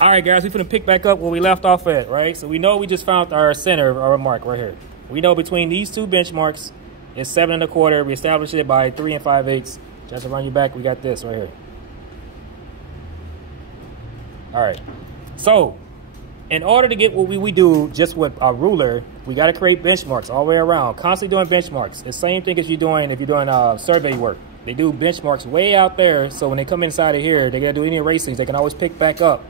All right, guys, we're gonna pick back up where we left off at, right? So we know we just found our center of our mark right here. We know between these two benchmarks is 7 1/4. We established it by 3 5/8. Just to run you back, we got this right here. All right. So in order to get what we do just with a ruler, we got to create benchmarks all the way around. Constantly doing benchmarks. It's the same thing as you're doing if you're doing survey work. They do benchmarks way out there, so when they come inside of here, they got to do any erasings. They can always pick back up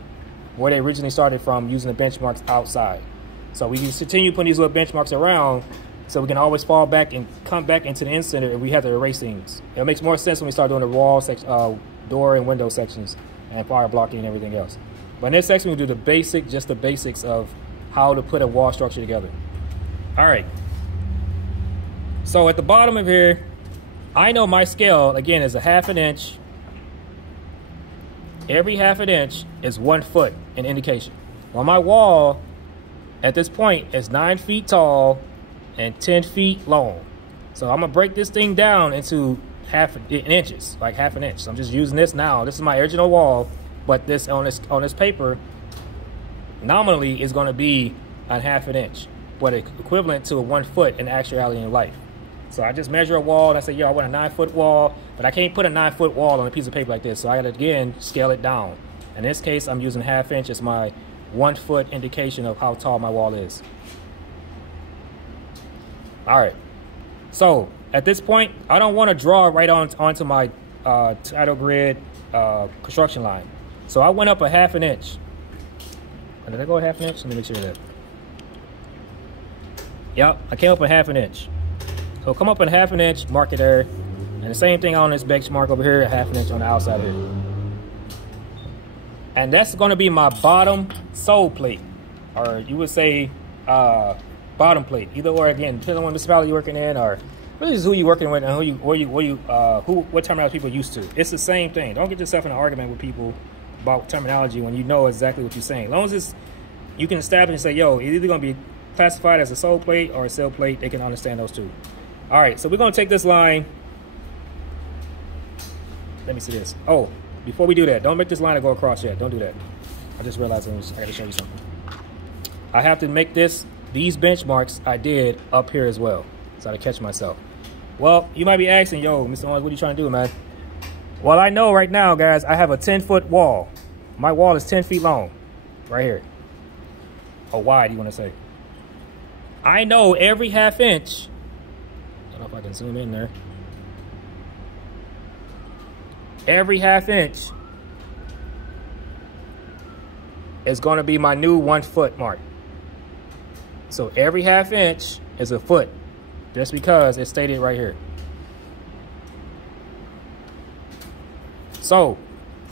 where they originally started from using the benchmarks outside. So we just continue putting these little benchmarks around so we can always fall back and come back into the in-center if we have to erase things. It makes more sense when we start doing the wall section, door and window sections and fire blocking and everything else. But in this section, we do just the basics of how to put a wall structure together. All right. So at the bottom of here, I know my scale, again, is a 1/2 inch. Every 1/2 inch is 1 foot in indication. Well, my wall at this point is 9 feet tall and 10 feet long. So I'm gonna break this thing down into inches, like 1/2 inch. So I'm just using this now. This is my original wall, but this on this paper nominally is gonna be a 1/2 inch, but equivalent to a 1 foot in actuality in life. So I just measure a wall and I say, yo, I want a 9-foot wall, but I can't put a 9-foot wall on a piece of paper like this. So I gotta, again, scale it down. In this case, I'm using 1/2 inch as my 1 foot indication of how tall my wall is. All right. So at this point, I don't want to draw right onto my title grid construction line. So I went up a 1/2 inch. Did I go a 1/2 inch? Let me make sure of that. Yep, I came up a 1/2 inch. So come up a 1/2 inch, mark it there. And the same thing on this benchmark over here, a 1/2 inch on the outside here. And that's going to be my bottom sole plate. Or you would say bottom plate. Either or, again, depending on what municipality you're working in, or really is who you're working with and what terminology people are used to. It's the same thing. Don't get yourself in an argument with people about terminology when you know exactly what you're saying. As long as you can establish and say, yo, it's either going to be classified as a sole plate or a sill plate, they can understand those two. All right, so we're going to take this line. Let me see this. Oh, before we do that, don't make this line go across yet. Don't do that. I just realized I got to show you something. I have to make these benchmarks I did up here as well. So I catch myself. Well, you might be asking, yo, Mr. Owens, what are you trying to do, man? Well, I know right now, guys, I have a 10-foot wall. My wall is 10 feet long, right here. Or wide, you want to say. I know every 1/2 inch. I don't know if I can zoom in there. Every 1/2 inch is going to be my new 1 foot mark. So every 1/2 inch is a foot, just because it's stated right here. So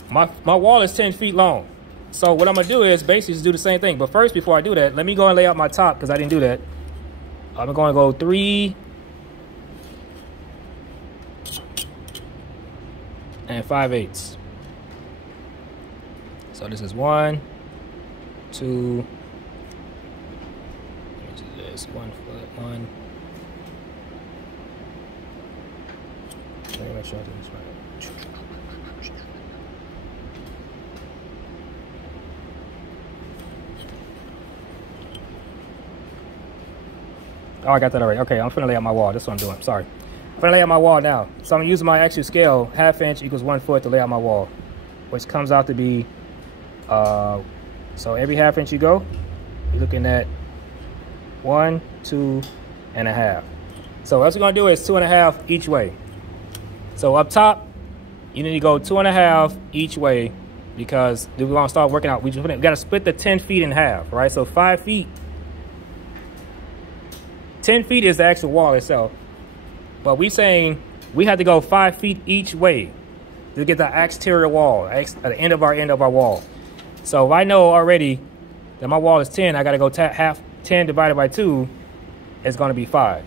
my wall is 10 feet long. So what I'm gonna do is basically just do the same thing. But first, before I do that, let me go and lay out my top, because I didn't do that. I'm going to go 3 5/8. So this is 1, 2. This 1 foot, 1. Let me make sure I do this right. Oh, I got that already. Okay, I'm finna lay out my wall. That's what I'm doing. Sorry. I'm finna lay out my wall now. So I'm using my actual scale, 1/2 inch equals 1 foot to lay out my wall, which comes out to be, so every 1/2 inch you go, you're looking at 1, 2 1/2. So what we're gonna do is 2 1/2 each way. So up top, you need to go 2 1/2 each way, because we're gonna start working out. We gotta split the 10 feet in half, right? So 5 feet. 10 feet is the actual wall itself, but we saying we have to go 5 feet each way to get the exterior wall, at the end of our wall. So if I know already that my wall is 10, I got to go 10 divided by 2 is going to be 5.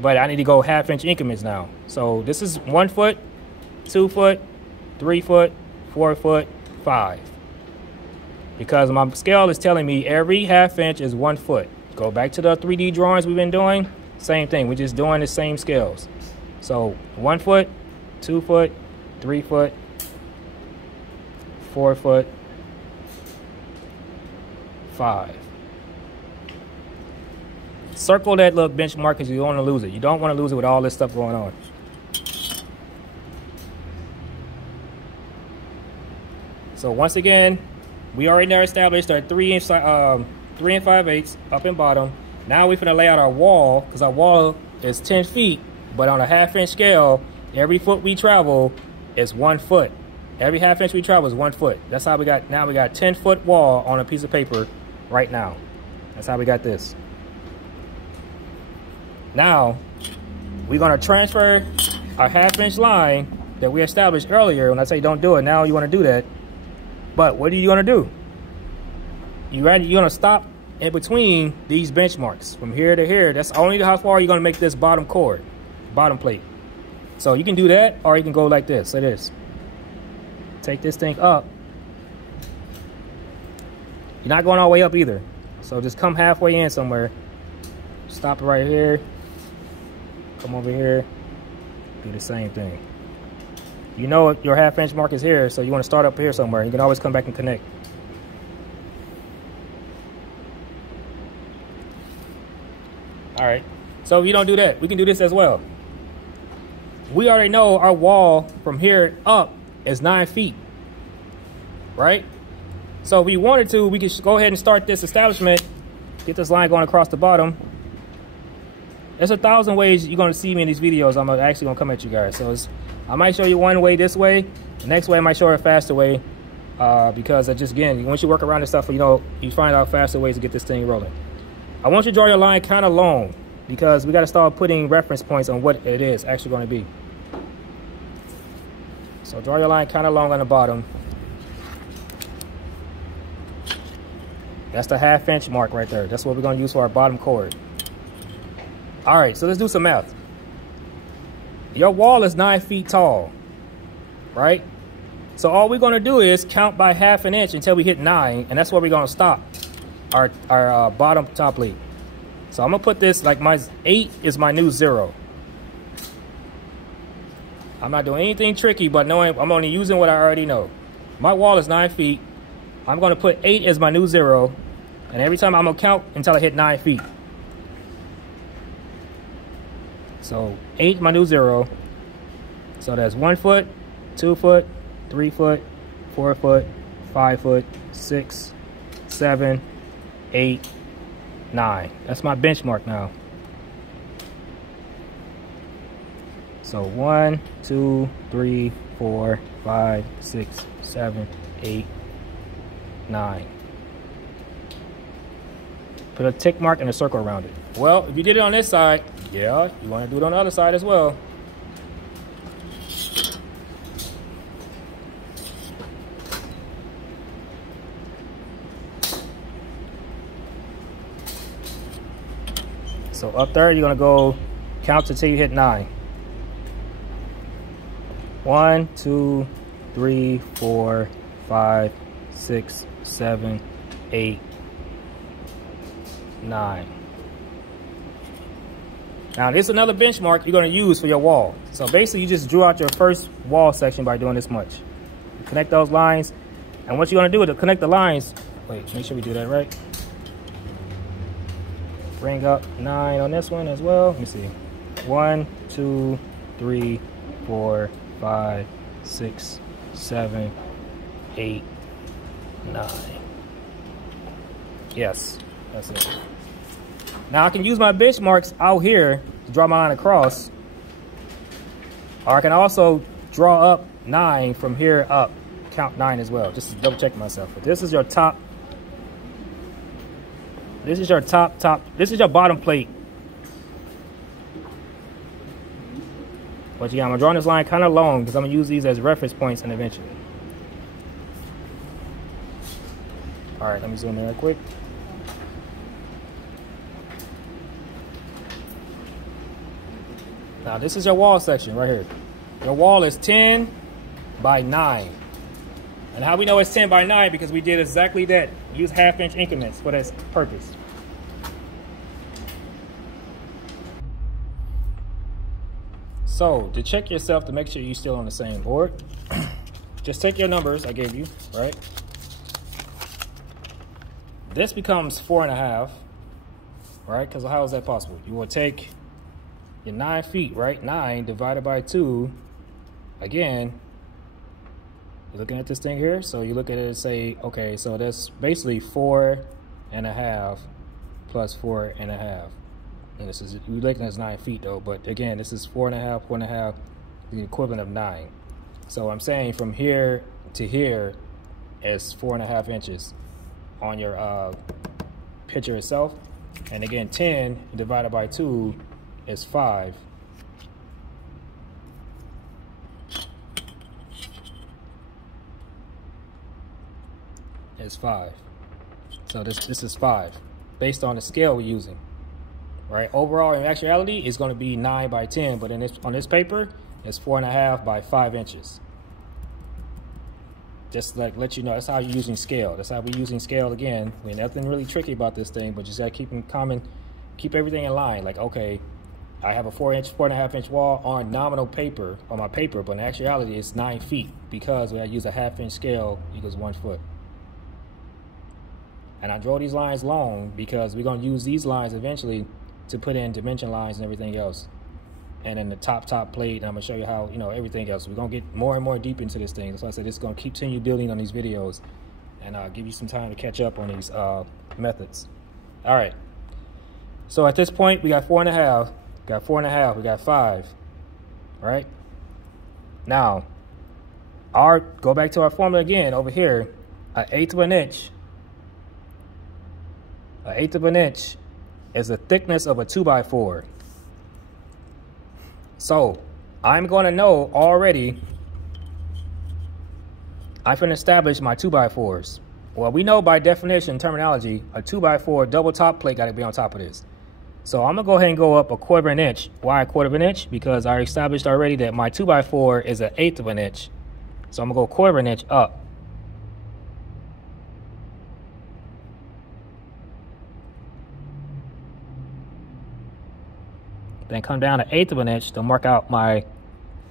But I need to go 1/2 inch increments now. So this is 1 foot, 2 foot, 3 foot, 4 foot, 5. Because my scale is telling me every 1/2 inch is 1 foot. Go back to the 3D drawings we've been doing. Same thing. We're just doing the same scales. So 1 foot, 2 foot, 3 foot, 4 foot, 5. Circle that little benchmark because you don't want to lose it. You don't want to lose it with all this stuff going on. So once again, we already now established our 3 and 5/8 up and bottom. Now we're gonna lay out our wall because our wall is 10 feet, but on a 1/2 inch scale, every foot we travel is 1 foot. Every 1/2 inch we travel is 1 foot. That's how we got, now we got 10-foot wall on a piece of paper right now. That's how we got this. Now, we're gonna transfer our 1/2 inch line that we established earlier. When I say don't do it, now you wanna do that. But what are you gonna do? You're gonna stop in between these benchmarks from here to here. That's only how far you're gonna make this bottom cord, bottom plate. So you can do that, or you can go like this. Say this. Take this thing up. You're not going all the way up either. So just come halfway in somewhere. Stop it right here. Come over here. Do the same thing. You know your 1/2 inch mark is here, so you want to start up here somewhere. You can always come back and connect. All right. So if you don't do that, we can do this as well. We already know our wall from here up is 9 feet, right? So if we wanted to, we could go ahead and start this establishment, get this line going across the bottom. There's 1,000 ways you're going to see me in these videos. I'm actually going to come at you guys. So I might show you one way this way. The next way I might show you a faster way because just again, once you work around this stuff, you find out faster ways to get this thing rolling. I want you to draw your line kind of long because we got to start putting reference points on what it is actually going to be. So draw your line kind of long on the bottom. That's the 1/2 inch mark right there. That's what we're going to use for our bottom cord. All right, so let's do some math. Your wall is 9 feet tall, right? So all we're going to do is count by 1/2 inch until we hit 9, and that's where we're going to stop our bottom top plate. So I'm going to put this like my 8 is my new 0. I'm not doing anything tricky, but knowing I'm only using what I already know. My wall is 9 feet. I'm going to put 8 as my new 0, and every time I'm going to count until I hit 9 feet. So 8 my new 0. So that's 1 foot, 2 foot, 3 foot, 4 foot, 5 foot, 6, 7, 8, 9. That's my benchmark now. So 1, 2, 3, 4, 5, 6, 7, 8, 9. Put a tick mark and a circle around it. Well, if you did it on this side, yeah, you want to do it on the other side as well. So up there, you're going to go count until you hit 9. 1, 2, 3, 4, 5, 6, 7, 8, 9. Now this is another benchmark you're going to use for your wall. So basically you just drew out your first wall section by doing this much. You connect those lines, and what you're going to do to connect the lines, wait, make sure we do that right. Bring up 9 on this one as well. Let me see. 1, 2, 3, 4, 5, 6, 7, 8, 9. Yes, that's it. Now I can use my benchmarks out here to draw my line across, or I can also draw up 9 from here up, count 9 as well, just to double check myself. But this is your top. This is your top. This is your bottom plate. But yeah, I'm drawing this line kind of long because I'm gonna use these as reference points and eventually. All right, let me zoom in real quick. Now this is your wall section right here. Your wall is 10 by 9. And how we know it's 10 by 9? Because we did exactly that. Use 1/2 inch increments for that purpose. So to check yourself to make sure you're still on the same board, just take your numbers I gave you, right? this becomes 4.5, right? Because how is that possible? You will take your 9 feet, right? 9 divided by 2. Again, you're looking at this thing here. So you look at it and say, okay, so that's basically 4.5 plus 4.5. And this is, we're looking at 9 feet though, but again, this is 4.5, 4.5, the equivalent of 9. So I'm saying from here to here is 4.5 inches on your picture itself. And again, 10 divided by 2 is 5. Is 5. So this is 5 based on the scale we're using, right? Overall, in actuality, it's going to be 9 by 10, but in this, on this paper, it's 4.5 by 5 inches. Just like let you know, that's how you're using scale. That's how we're using scale again. There's nothing really tricky about this thing, but just gotta keep in common, keep everything in line. Like, okay, I have a 4.5 inch wall on nominal paper, on my paper, but in actuality, it's 9 feet because when I use a 1/2 inch scale equals 1 foot. And I draw these lines long because we're gonna use these lines eventually to put in dimension lines and everything else. And then the top plate, and I'm gonna show you how, you know, everything else. We're gonna get more and more deep into this thing. So I said, it's gonna continue building on these videos, and I'll give you some time to catch up on these methods. All right. So at this point, we got 4.5, got 4.5, we got 5, right? Now, go back to our formula again over here. 1/8 of an inch. 1/8 of an inch is the thickness of a 2x4. So I'm going to know already, I can establish my 2x4s. Well, we know by definition, terminology, a 2x4 double top plate got to be on top of this. So I'm going to go ahead and go up 1/4 of an inch. Why 1/4 of an inch? Because I established already that my 2x4 is 1/8 of an inch. So I'm going to go 1/4 of an inch up. Then come down to 1/8 of an inch to mark out my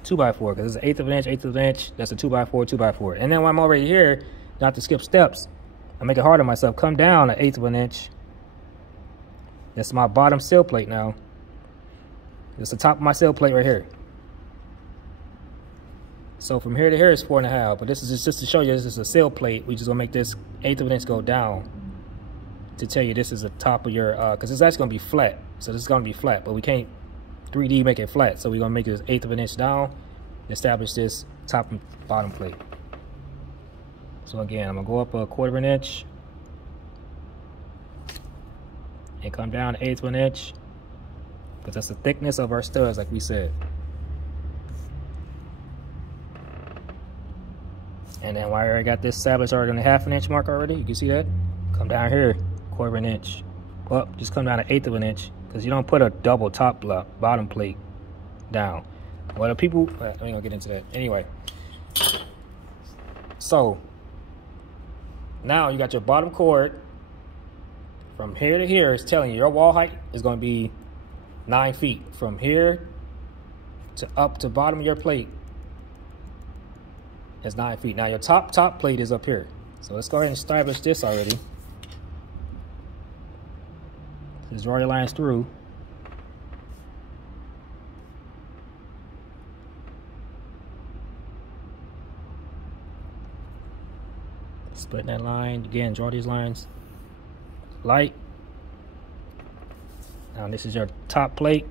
2x4 because it's 1/8 of an inch, 1/8 of an inch. That's a 2x4, 2x4. And then when I'm already here, not to skip steps, I make it hard on myself. Come down 1/8 of an inch. That's my bottom sill plate now. That's the top of my sill plate right here. So from here to here is 4.5. But this is just to show you this is a sill plate. We just gonna make this 1/8 of an inch go down to tell you this is the top of your because it's actually gonna be flat. So this is gonna be flat, but we can't 3D make it flat, so we're gonna make it 1/8 of an inch down, establish this top and bottom plate. So again, I'm gonna go up 1/4 of an inch and come down 1/8 of an inch because that's the thickness of our studs, like we said. And then while I got this established already on the 1/2 inch mark already, you can see that. Come down here, 1/4 of an inch. Well, just come down 1/8 of an inch. Because you don't put a double top bottom plate down. Well, the people, I ain't gonna get into that. Anyway, so now you got your bottom chord. From here to here, it's telling you your wall height is gonna be 9 feet. From here to up to bottom of your plate is 9 feet. Now your top plate is up here. So let's go ahead and establish this already. Just draw your lines through. Split that line. Again, draw these lines. Light. Now this is your top plate.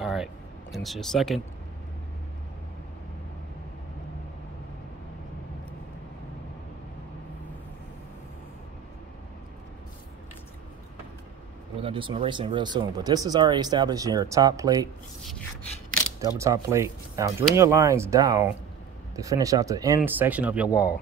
All right, and it's your second. We're gonna do some erasing real soon, but this is already established in your top plate, double top plate. Now bring your lines down to finish out the end section of your wall.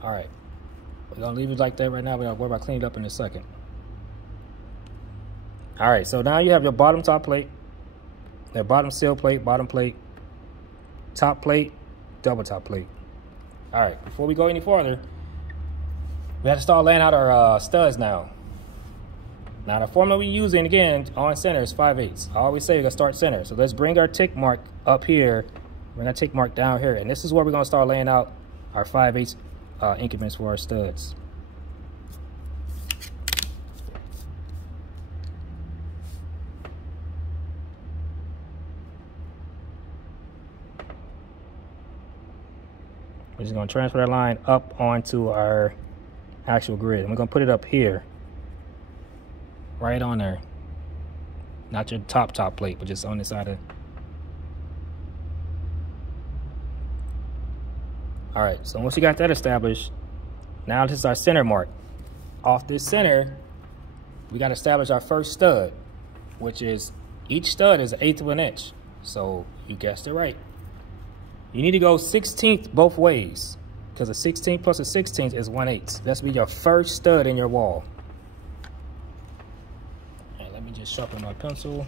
All right, we're gonna leave it like that right now. We're gonna worry about cleaning it up in a second. All right, so now you have your bottom top plate, your bottom sill plate, bottom plate, top plate, double top plate. All right, before we go any farther, we have to start laying out our studs now. Now the formula we're using, again, on center is 5/8. I always say we're gonna start center. So let's bring our tick mark up here. We're gonna tick mark down here. And this is where we're gonna start laying out our 5/8 increments for our studs. We're just going to transfer that line up onto our actual grid. And we're going to put it up here, right on there. Not your top plate, but just on the side of. All right, so once you got that established, now this is our center mark. Off this center, we got to establish our first stud, which is, each stud is 1/8 of an inch. So you guessed it right. You need to go 16th both ways, because a 16th plus a 16th is 1/8. That's be your first stud in your wall. All right, let me just sharpen my pencil.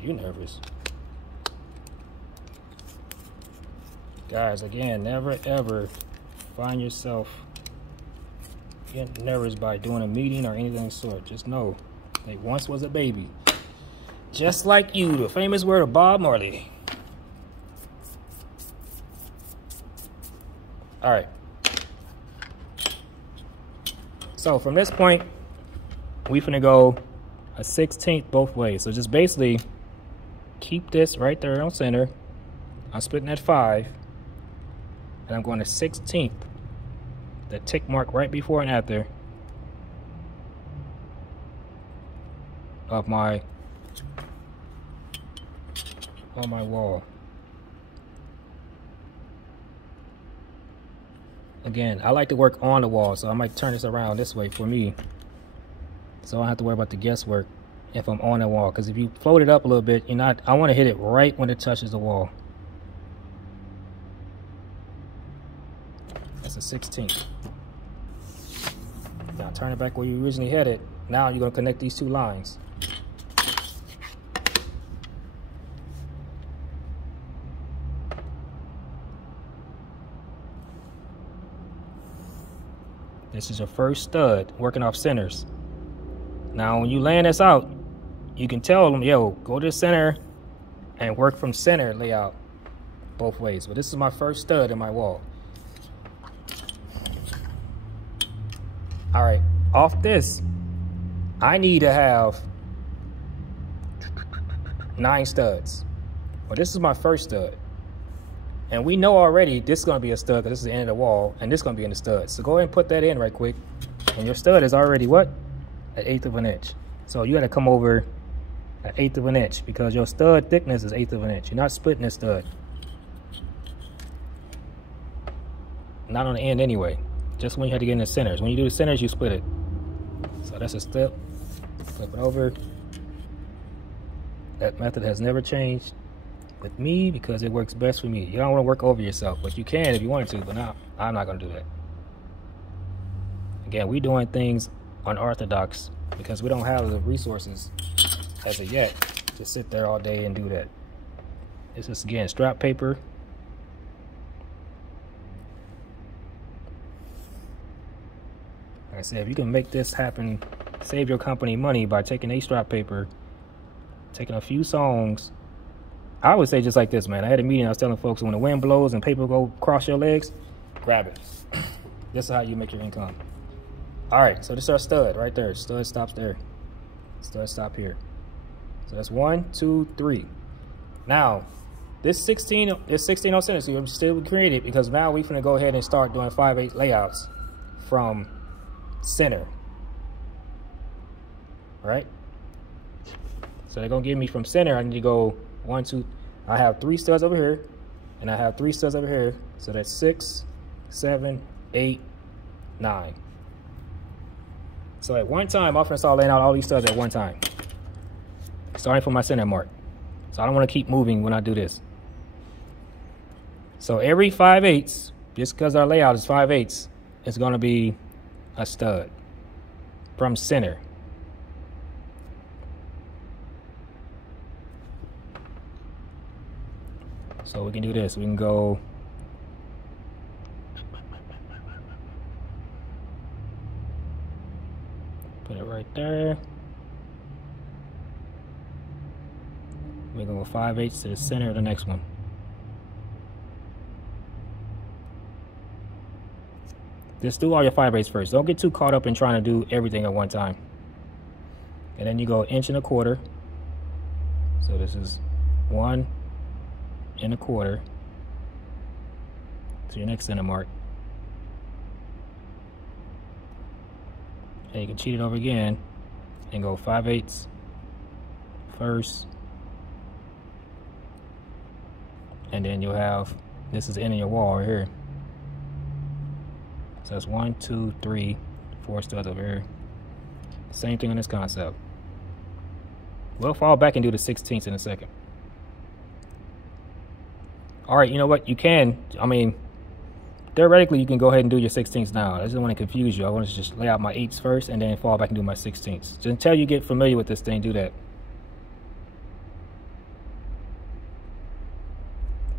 You nervous? Guys, again, never ever find yourself getting nervous by doing a meeting or anything of the sort. Just know they once was a baby, just like you. The famous word of Bob Marley. All right, so from this point we finna go a 16th both ways. So just basically keep this right there on center. I'm splitting at 5, and I'm going to 16th, the tick mark right before and after of my on my wall. Again, I like to work on the wall, so I might turn this around this way for me, so I don't have to worry about the guesswork if I'm on the wall. Because if you float it up a little bit, I want to hit it right when it touches the wall. That's a 16th. Now turn it back where you originally had it. Now you're going to connect these two lines. This is your first stud working off centers. Now when you laying this out, you can tell them, yo, go to the center and work from center layout both ways. But this is my first stud in my wall. All right, off this, I need to have 9 studs. Well, this is my first stud. And we know already this is gonna be a stud because this is the end of the wall, and this is gonna be in the stud. So go ahead and put that in right quick. And your stud is already what? At 1/8 of an inch. So you gotta come over at 1/8 of an inch because your stud thickness is 1/8 of an inch. You're not splitting this stud. Not on the end anyway. Just when you have to get in the centers. When you do the centers, you split it. So that's a step. Flip it over. That method has never changed with me because it works best for me. You don't want to work over yourself, but you can if you wanted to, but now I'm not gonna do that. Again, we're doing things unorthodox because we don't have the resources as of yet to sit there all day and do that. This is, again, strap paper. I said, if you can make this happen, save your company money by taking A-strap paper, taking a few songs. I would say just like this, man. I had a meeting, I was telling folks, when the wind blows and paper go across your legs, grab it. This is how you make your income. All right, so this is our stud right there. Stud stops there. Stud stop here. So that's 1, 2, 3. Now, this 16 on center, so I'm still created because now we're gonna go ahead and start doing 5/8 layouts from center. All right? So they're gonna give me from center, I need to go 1, 2, I have 3 studs over here, and I have 3 studs over here. So that's 6, 7, 8, 9. So at one time, I'm gonna start laying out all these studs at one time, starting from my center mark. So I don't want to keep moving when I do this. So every 5/8, just because our layout is 5/8, it's going to be a stud from center. So we can do this. We can go put it right there. We're going to go 5/8 to the center of the next one. Just do all your 5/8 first. Don't get too caught up in trying to do everything at one time. And then you go 1.25 inches. So this is 1 1/4 to your next center mark. And you can cheat it over again and go 5/8 first. And then you'll have, this is the end of your wall right here. So that's 1, 2, 3, 4 studs over here. Same thing on this concept. We'll fall back and do the 16ths in a second. All right, you know what? You can, I mean, theoretically, you can go ahead and do your 16ths now. I just don't want to confuse you. I want to just lay out my 8s first and then fall back and do my 16ths. Just until you get familiar with this thing, do that.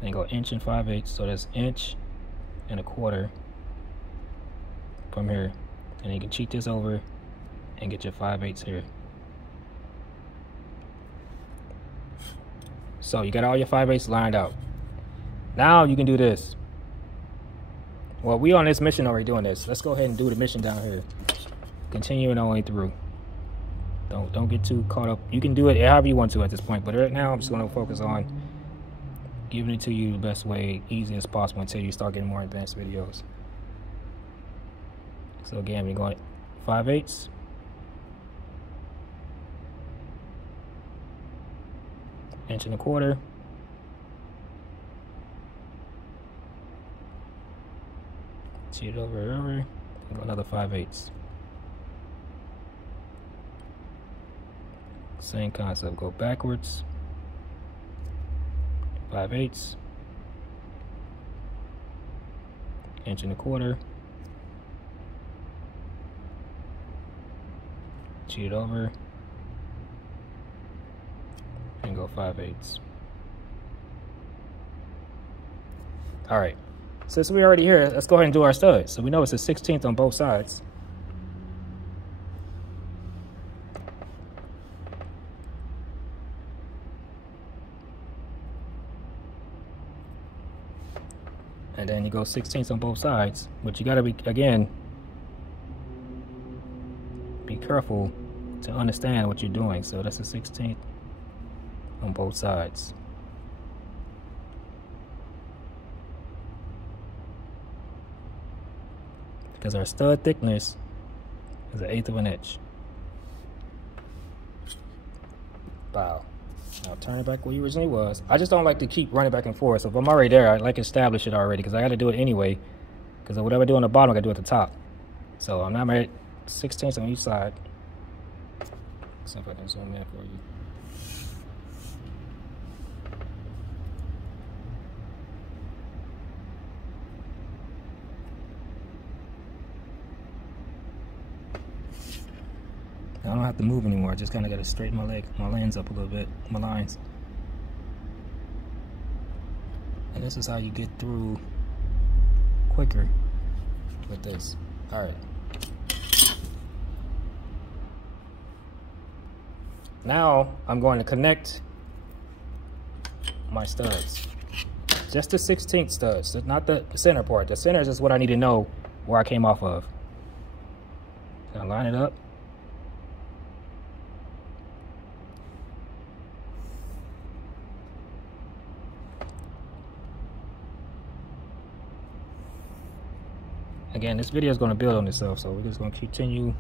Then go 1 5/8 inches, so that's 1 1/4 from here. And you can cheat this over and get your 5/8 here. So you got all your 5/8 lined out. Now you can do this. Well, we on this mission already doing this. Let's go ahead and do the mission down here. Continuing all the way through. Don't get too caught up. You can do it however you want to at this point, but right now I'm just going to focus on giving it to you the best way, easy as possible until you start getting more advanced videos. So again, we're going 5/8. Inch and a quarter. Cheat it over and over. And go another 5/8. Same concept. Go backwards. 5/8. Inch and a quarter. Cheat it over. And go 5/8. All right. Since we're already here, let's go ahead and do our studs. So we know it's a 16th on both sides. And then you go 16ths on both sides, but you gotta be, again, be careful to understand what you're doing. So that's a 16th on both sides. Because our stud thickness is 1/8 of an inch. Wow. Now turn it back where you originally was. I just don't like to keep running back and forth. So if I'm already there, I like to establish it already because I got to do it anyway. Because whatever I do on the bottom, I got to do at the top. So I'm now at 16ths on each side. See if I can zoom in for you. I don't have to move anymore. I just kind of got to straighten my lens up a little bit, my lines. And this is how you get through quicker with this. All right. Now I'm going to connect my studs. Just the 16th studs, not the center part. The center is just what I need to know where I came off of. Gonna line it up. Again, this video is going to build on itself, so we're just going to continue.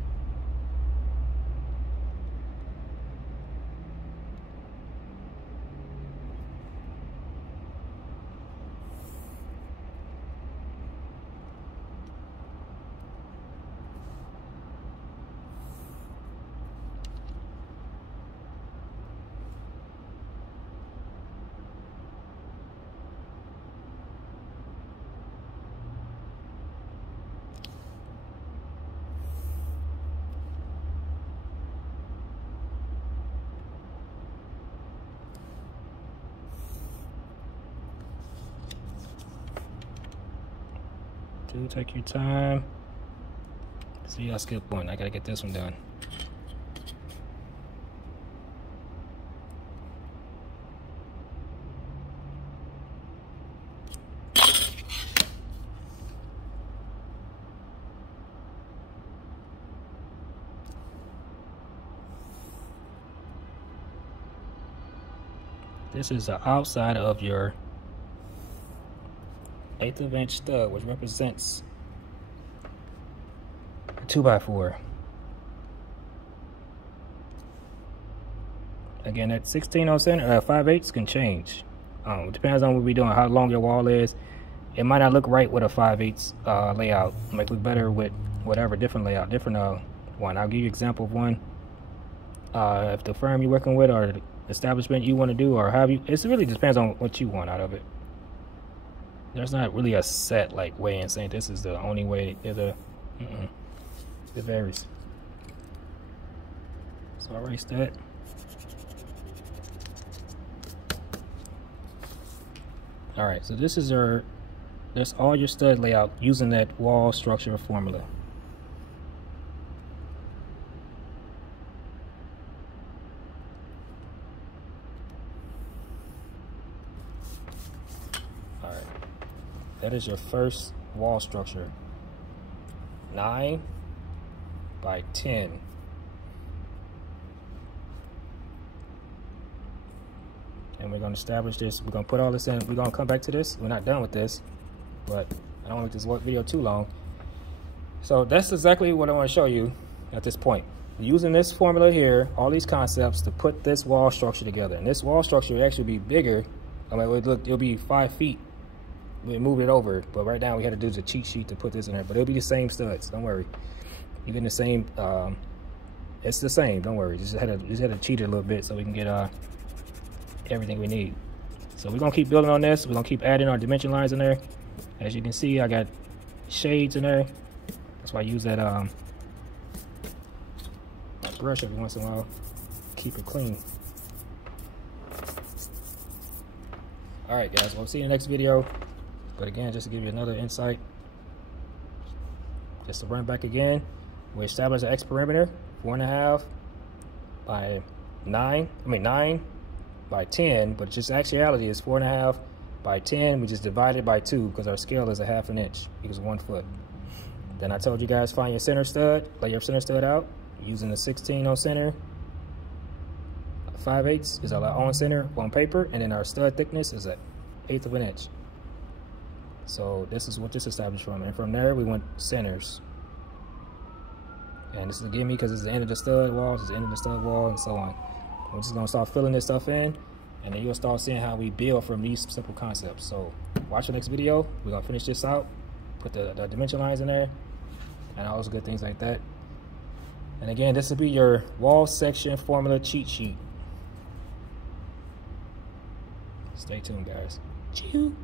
Do take your time. See, I skipped one. I gotta get this one done. This is the outside of your 1/8 of inch stud, which represents a 2x4. Again, that 16 on center, 5/8 can change. It depends on what we're doing, how long your wall is. It might not look right with a 5/8 layout. It might look better with whatever different layout, different one. I'll give you an example of one. If the firm you're working with or the establishment you want to do, or have you, it really depends on what you want out of it. There's not really a set like way and saying this is the only way. It varies. So I'll erase that. All right, so this is that's all your stud layout using that wall structure formula. All right, that is your first wall structure. 9 by 10. And we're going to establish this. We're going to put all this in. We're going to come back to this. We're not done with this, but I don't want to make this video too long. So that's exactly what I want to show you at this point. Using this formula here, all these concepts to put this wall structure together. And this wall structure will actually be bigger. I mean, it'll be 5 feet. We move it over, but right now we had to do the cheat sheet to put this in there. But it'll be the same studs. Don't worry. You're getting the same. It's the same. Don't worry. Just had to cheat it a little bit so we can get everything we need. So we're gonna keep building on this. We're gonna keep adding our dimension lines in there. As you can see, I got shades in there. That's why I use that brush every once in a while. Keep it clean. All right, guys. We'll see you in the next video. But again, just to give you another insight, just to run back again, we established an X perimeter, 4.5 by 9. 9 by 10, but just actuality is 4.5 by 10. We just divided by 2 because our scale is a 1/2 inch because 1 foot. Then I told you guys find your center stud, lay your center stud out using the 16 on center. 5/8 is our on center on paper, and then our stud thickness is 1/8 of an inch. So this is what this established from, and from there we went centers. And this is a gimme because it's the end of the stud wall, it's the end of the stud wall, and so on. We're just gonna start filling this stuff in, and then you'll start seeing how we build from these simple concepts. So watch the next video. We're gonna finish this out, put the dimension lines in there, and all those good things like that. And again, this will be your wall section formula cheat sheet. Stay tuned, guys. Chew.